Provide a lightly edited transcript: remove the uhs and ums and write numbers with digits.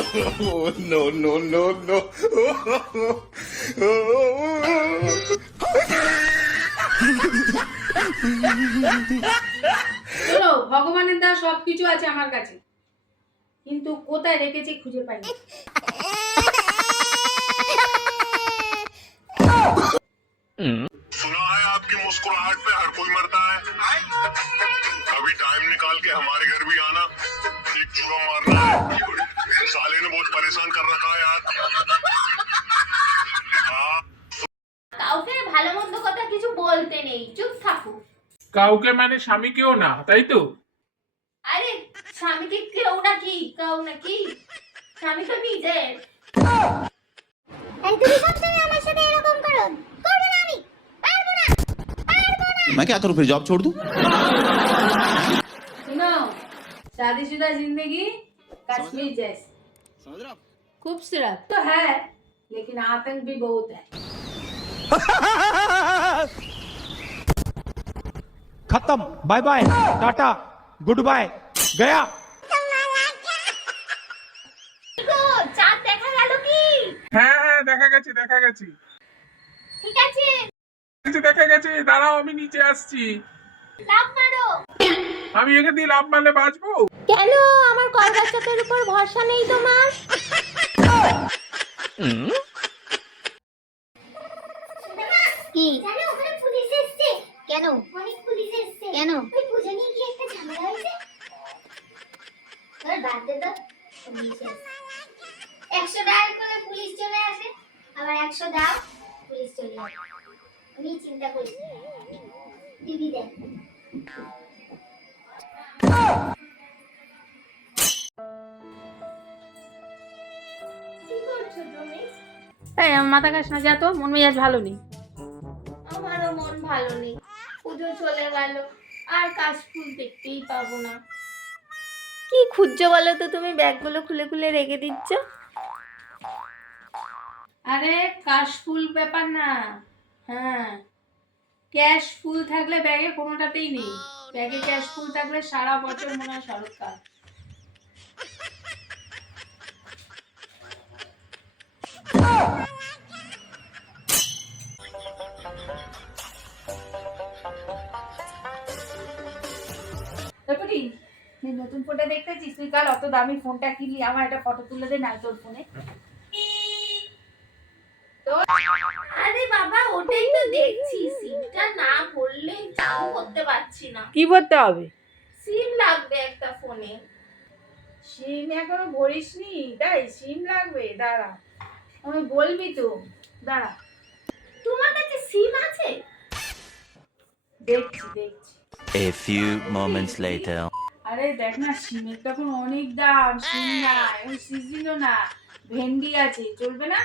Oh, no, no, no, no. চলো, ভগবানের দেওয়া সবকিছু আছে আমার কাছে, কিন্তু কোথায় রেখেছি খুঁজে পাই না। सुना है आपकी मुस्कुराहट पे हर कोई मरता है। कभी टाइम निकाल के हमारे घर भी आना, एक चूहा मारना है। साले ने बहुत परेशान कर रखा है यार। কাউকে ভালো মন্দ কথা কিছু বলতে নেই, চুপ থাকো। কাউকে মানে স্বামীকেও না, তাই তো? আরে স্বামীকে কেউ নাকি স্বামী তো নিজের। এই তুমি সবসময় আমার সাথে এরকম করো, করব না আমি, পারবো না। मैं क्या करूं फिर, जॉब छोड़ दूं? सुनो, शादीशुदा जिंदगी कश्मीर जैसी, समझ रहे हो? खूबसूरत तो है लेकिन आतंक भी बहुत है। खत्म, बाय बाय, टाटा, गुड बाय, गया। চাঁদ দেখা গেল কি? হ্যাঁ হ্যাঁ, দেখা গেছে দেখা গেছে ঠিক আছে, দেখা গেছে। দাঁড়াও, আমি নিচে আসছি। লাফ মারো। আমি এখান দিয়ে লাফ মারলে বাঁচবো? কেন আমার কলকাতার উপর ভরসা নেই তোমার? কি জানো ওখানে পুলিশ এসেছে? কেন? অনেক পুলিশ এসেছে। কেন? ওই পূজা নিয়ে কি একটা ঝামেলা হয়েছে? আর বাদ দে তো, পুলিশ এসেছে। 100 ডায়াল করলে পুলিশ চলে আসে, আবার 100 দাও পুলিশ চলে আসে। আমি চিন্তা করি, দিদি দেখ। কি করছো তুমি? এই আমার মাথা কাজ না, যা তো, মন মেজাজ ভালো নেই। আমারও মন ভালো নেই, পুজো চলে গেল, আর কাশফুল দেখতেই পাবো না। কি খুঁজছো বলো তো তুমি? ব্যাগগুলো খুলে খুলে রেখে দিচ্ছ। আরে কাশফুল ব্যাপার না, হ্যাঁ, ক্যাশ ফুল থাকলে ব্যাগে কোনোটাতেই নেই, ব্যাগে ক্যাশ ফুল থাকলে সারা বছর মনে হয় শরৎকাল। তারপরে এই নতুন ফোনটা দেখতেছিস তুই? কাল অত দামি ফোনটা কিনলি, আমার একটা ফটো তুলে দে না তোর ফোনে। আরে বাবা, ওটাই তো দেখছি, সিমটা না ভরলে চালু করতে পারছি না। কি করতে হবে? সিম লাগবে একটা ফোনে। সিম এখনো ভরিসনি? তাই সিম লাগবে, দাঁড়া আমি বলবি তো, দাঁড়া তোমার কাছে সিম আছে? দেখছি দেখছি। A few moments later. আরে দেখ না, সিমের তখন অনেক দাম, সিম না, এখন সিজনও না, ভেন্ডি আছে, চলবে না?